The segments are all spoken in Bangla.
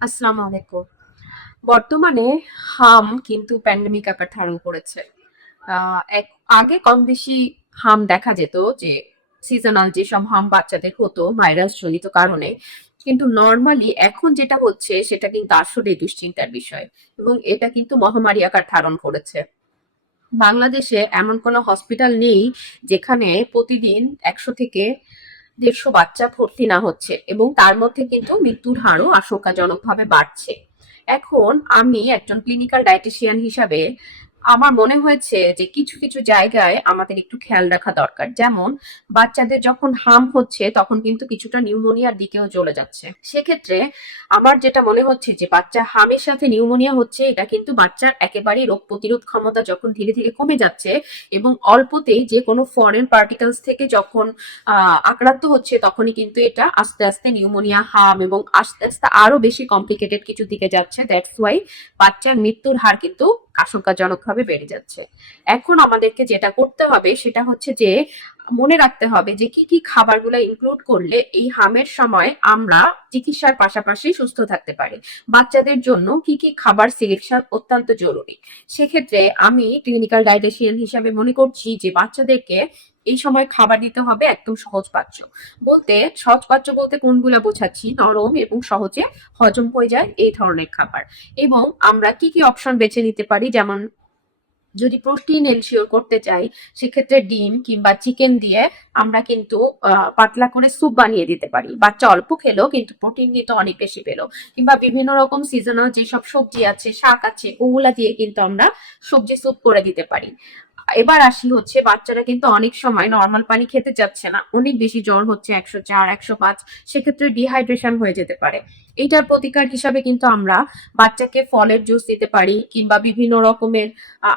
আসসালামু আলাইকুম। বর্তমানে হাম কিন্তু প্যান্ডেমিক আকার ধারণ করেছে। এক আগে কম বেশি হাম দেখা যেত যে সিজনাল যেসব হাম বাচ্চাদের হতো ভাইরাস জনিত কারণে। কিন্তু নরমালি এখন যেটা হচ্ছে সেটা কিন্তু আসলেই দুশ্চিন্তার বিষয় এবং এটা কিন্তু মহামারী আকার ধারণ করেছে। বাংলাদেশে এমন কোনো হসপিটাল নেই যেখানে প্রতিদিন ১০০ থেকে ১৫০ বাচ্চা ভর্তি না হচ্ছে এবং তার মধ্যে কিন্তু মৃত্যুর হারও আশঙ্কাজনকভাবে বাড়ছে। এখন আমি একজন ক্লিনিক্যাল ডায়েটিশিয়ান হিসাবে আমার মনে হয়েছে যে কিছু কিছু জায়গায় আমাদের একটু খেয়াল রাখা দরকার। যেমন বাচ্চাদের যখন হাম হচ্ছে তখন কিন্তু কিছুটা নিউমোনিয়ার দিকেও চলে যাচ্ছে। সেক্ষেত্রে আমার যেটা মনে হচ্ছে যে বাচ্চা হামের সাথে নিউমোনিয়া হচ্ছে, এটা কিন্তু বাচ্চার একেবারেই রোগ প্রতিরোধ ক্ষমতা যখন ধীরে ধীরে কমে যাচ্ছে এবং অল্পতেই যে কোনো ফরেন পার্টিকেলস থেকে যখন আক্রান্ত হচ্ছে তখনই কিন্তু এটা আস্তে আস্তে নিউমোনিয়া, হাম এবং আস্তে আস্তে আরো বেশি কমপ্লিকেটেড কিছু দিকে যাচ্ছে। দ্যাটস ওয়াই বাচ্চার মৃত্যুর হার কিন্তু আশঙ্কাজনকভাবে বেড়ে যাচ্ছে। এখন আমাদেরকে যেটা করতে হবে সেটা হচ্ছে যে মনে রাখতে হবে যে কি কি খাবারগুলো ইনক্লুড করলে এই হামের সময় আমরা চিকিৎসার পাশাপাশি সুস্থ থাকতে পারি। বাচ্চাদের জন্য কি কি খাবার সিলেকশন অত্যন্ত জরুরি। সেক্ষেত্রে আমি ক্লিনিক্যাল ডায়েটিশিয়ান হিসাবে মনে করছি যে বাচ্চাদেরকে এই সময় খাবার দিতে হবে একদম সহজপাচ্য। সহজপাচ্য বলতে কোনগুলা বোঝাচ্ছি? নরম এবং সহজে হজম হয়ে যায় এই ধরনের খাবার। এবং আমরা কি কি অপশন বেছে নিতে পারি, যেমন যদি প্রোটিন এনশিওর করতে চাই সেক্ষেত্রে ডিম কিংবা চিকেন দিয়ে আমরা কিন্তু পাতলা করে স্যুপ বানিয়ে দিতে পারি। বাচ্চা অল্প খেলেও কিন্তু প্রোটিন কিন্তু অনেক বেশি পেলো। কিংবা বিভিন্ন রকম সিজনাল যেসব সবজি আছে, শাক আছে, ওগুলা দিয়ে কিন্তু আমরা সবজি স্যুপ করে দিতে পারি। এবার আসি হচ্ছে বাচ্চারা কিন্তু অনেক সময় নর্মাল পানি খেতে চাচ্ছে না, অনেক বেশি জ্বর হচ্ছে ১০৪ ১০৫, সেক্ষেত্রে ডিহাইড্রেশন হয়ে যেতে পারে। এইটার প্রতিকার হিসাবে কিন্তু আমরা বাচ্চাকে ফলের জুস দিতে পারি কিংবা বিভিন্ন রকমের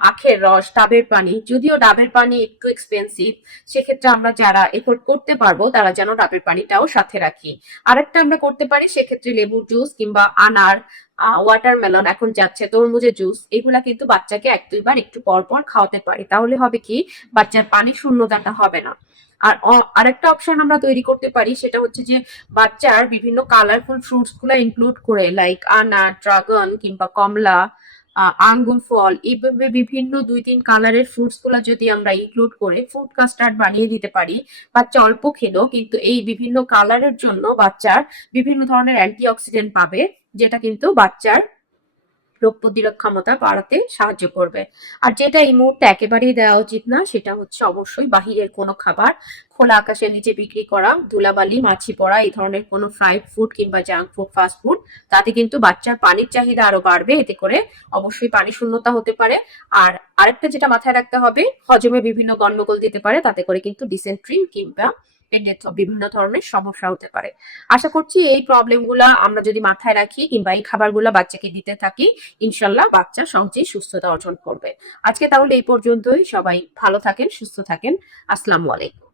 আখের রস, ডাবের পানি। যদিও ডাবের পানি একটু এক্সপেন্সিভ, সেক্ষেত্রে আমরা যারা এফোর্ড করতে পারবো তারা যেন ডাবের পানিটাও সাথে রাখি। আরেকটা আমরা করতে পারি সেক্ষেত্রে লেবুর জুস কিংবা আনার, ওয়াটারমেলন এখন যাচ্ছে, তরমুজের জুস, এগুলা কিন্তু বাচ্চাকে ১-২ বার একটু পর পর খাওয়াতে পারি। তাহলে হবে কি, বাচ্চার পানি শূন্যতাটা হবে না। আর আরেকটা অপশন আমরা তৈরি করতে পারি সেটা হচ্ছে যে বাচ্চার বিভিন্ন কালারফুল ফ্রুটস গুলা ইনক্লুড করে, লাইক আনার, ড্রাগন কিংবা কমলা, আঙ্গুর ফল, এইভাবে বিভিন্ন ২-৩ কালারের ফ্রুটস গুলা যদি আমরা ইনক্লুড করে ফ্রুট কাস্টার্ড বানিয়ে দিতে পারি। বাচ্চা অল্প খেলেও কিন্তু এই বিভিন্ন কালারের জন্য বাচ্চার বিভিন্ন ধরনের অ্যান্টিঅক্সিডেন্ট পাবে, যেটা কিন্তু বাচ্চার রোগ প্রতিরোধ ক্ষমতা বাড়াতে সাহায্য করবে। আর যেটা এই মুহূর্তে একেবারেই দেওয়া উচিত না সেটা হচ্ছে অবশ্যই বাহিরের কোনো খাবার, খোলা আকাশের নিচে বিক্রি করা ধুলাবালি, মাছি পড়া এই ধরনের কোনো ফ্রাইড ফুড কিংবা জাঙ্ক ফুড, ফাস্ট ফুড, তাতে কিন্তু বাচ্চার পানির চাহিদা আরো বাড়বে। এতে করে অবশ্যই পানি শূন্যতা হতে পারে। আর আরেকটা যেটা মাথায় রাখতে হবে, হজমে বিভিন্ন গন্ডগোল দিতে পারে, তাতে করে কিন্তু ডিসেন্ট্রি কিংবা পেটের বিভিন্ন ধরনের সমস্যা হতে পারে। আশা করছি এই প্রবলেমগুলা আমরা যদি মাথায় রাখি কিংবা এই খাবারগুলা বাচ্চাকে দিতে থাকি, ইনশাল্লাহ বাচ্চা সহজেই সুস্থতা অর্জন করবে। আজকে তাহলে এই পর্যন্তই। সবাই ভালো থাকেন, সুস্থ থাকেন। আসসালামু আলাইকুম।